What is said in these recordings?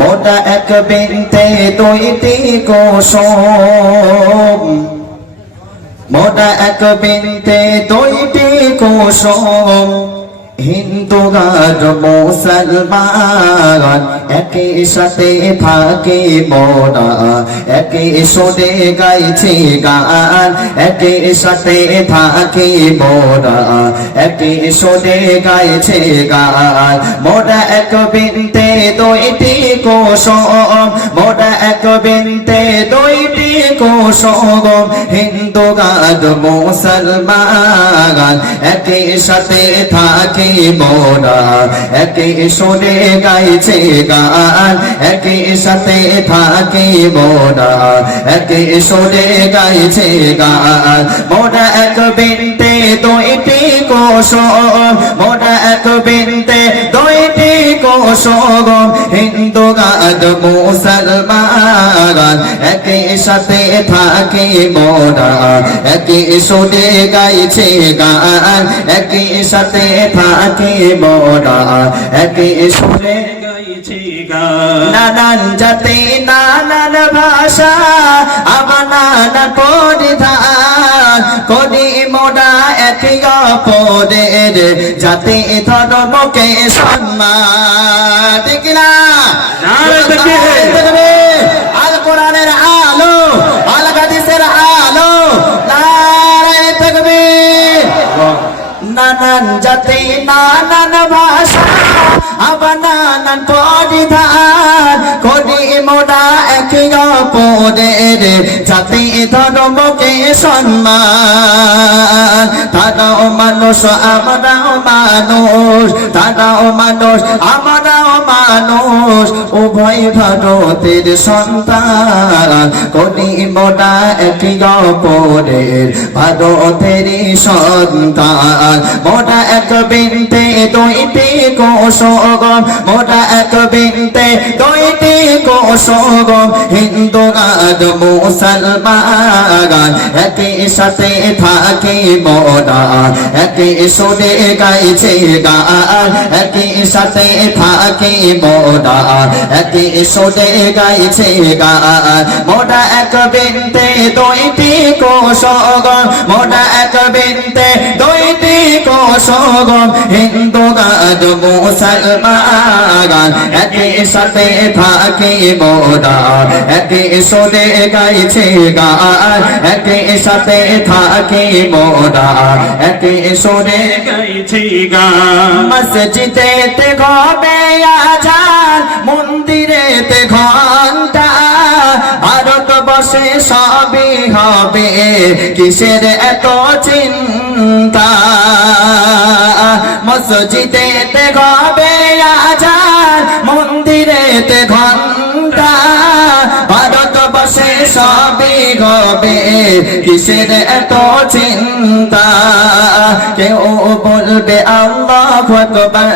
মোটা এক বিনতে দুইটি কুসুম মোটা এক বিনতে দুইটি কুসুম হিন্দু আর মুসলমান একই সাথে থাকি মোরা একই সুরে গাইছি গান একই সাথে থাকি মোরা একই সুরে গাইছি গান মোরা এক বিনতে দুইটি কুসুম মোরা এক বিনতে দুইটি কুসুম হিন্দু আর মুসলমান একই সাথে থাকি মোরা একই সুরে গাইছে গান একই সাথে থাকি মোরা একই সুরে গাইছে গান মোরা এক বিনতে দুইটি কুসুম মোরা এক বিনতে দুইটি কুসুম হিন্দু আর মুসলমান একই সাথে থাকি মোরা একই সুরে গাইছে গান একই সাথে থাকি মোরা একই সুরে গাইছি গান নানান জাতি নানান ভাষা আমার নানান পরিধান করি মোরা একই অপরের জাতি ধর্মকে সম্মান ঠিক না আল কোরআনের আলো আল হাদিসের আলো নারায়ে তাকবীর নানান জাতি নানান ভাষা আবার নানান পরিধান করি মোরা একই অপরের জাতি ধর্মকে সম্মান তারাও মানুষ আমরাও মানুষ তারাও মানুষ আমরাও মানুষ উভয় ভারতের সন্তান করি মোরা একই অপরের ভারতের সন্তান মোরা এক বিনতে দুইটি কুসুম মোরা এক বিনতে দুইটি কুসুম হিন্দু আর মুসলমান একই সাথে থাকি মোরা একই সুরে গাইছে গান একই সাথে থাকি মোরা একই সুরে গাইছে গান মোরা এক বিনতে দুইটি কুসুম মোরা এক বিনতে দুইটি কুসুম হিন্দু আর মুসলমান একই সাথে থাকি মোরা একই সুরে গাইছে গান একই সাথে থাকি মোরা একই সুরে গাইছি গান মসজিদেতে হবে আজান মন্দিরেতে ঘন্টা ভারতবর্ষে সবই হবে কিসের এত চিন্তা মসজিদেতে হবে আজান মন্দিরেতে ঘন্টা ভারতবর্ষে সবই হবে কিসের এত চিন্তা কেউ বলবে আল্লাহু আকবার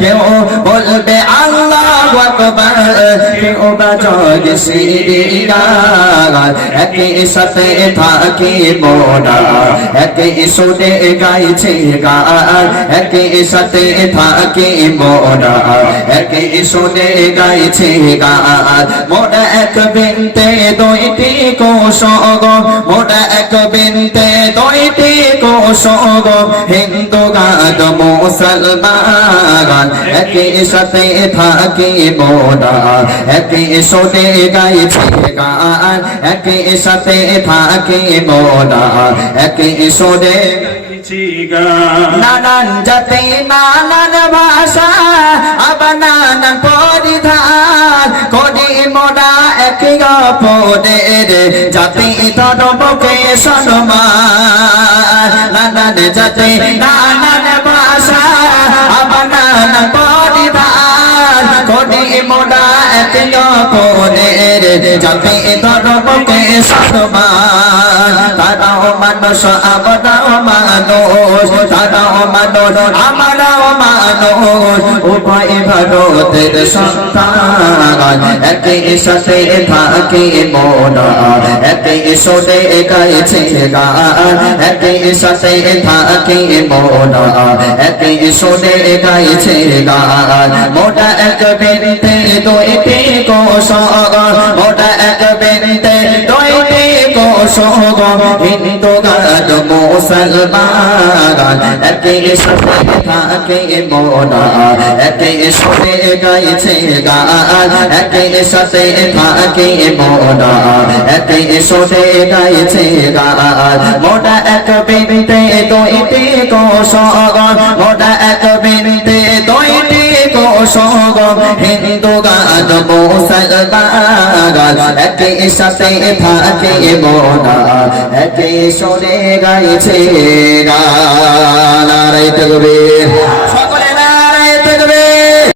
কেউ বলবে আল্লাহু আকবার কেউ বাজাবে সিরিয়াল একই সাথে থাকি মোরা একই সুরে গাইছে গান একই সাথে থাকি মোরা একই সুরে গাইছে গান মোরা এক বিনতে দুইটি কুসুম মোরা এক বিনতে দুইটি কুসুম হিন্দু আর মুসলমান একই সাথে থাকি মোরা একই সুরে গাইছে গান একই সাথে থাকি মোরা একই সুরে নানান জাতি নানান ভাষা আবার নানান পরিধান করি মোরা একই অপরের জাতি ধর্মকে সম্মান নানান জাতি নানান ভাষা আবার নানান পরিধান করি মোরা একে অপরের যাবে ধর্মকে সম্মান তারাও মানুষ আমরাও মানুষ তারাও মানুষ আমরাও মানুষ উভয় ভারতের সন্তান একই সাথে থাকে মোরা একই সুরে গাইছে গান একই সাথে থাকে মোরা একই সুরে গাইছে গান মোরা এক বেরিতে দুইটি কোষগ মোরা এক বেরিতে দুইটি কোষগ হিন্দু গান মুসলমান একই সাথে থাকে মোরা একই সুরে গাইছে গান একই সাথে থাকে মোরা একই সুরে গাইছে গান মোরা এক বেরিতে দুইটি কোষগ মোরা এক বেরিতে দুইটি কোষগ হিন্দু গান মুসলমান একই সাথে থাকে মোরা একই সুরে গাইছে গান। নারায়ে তাকবীর।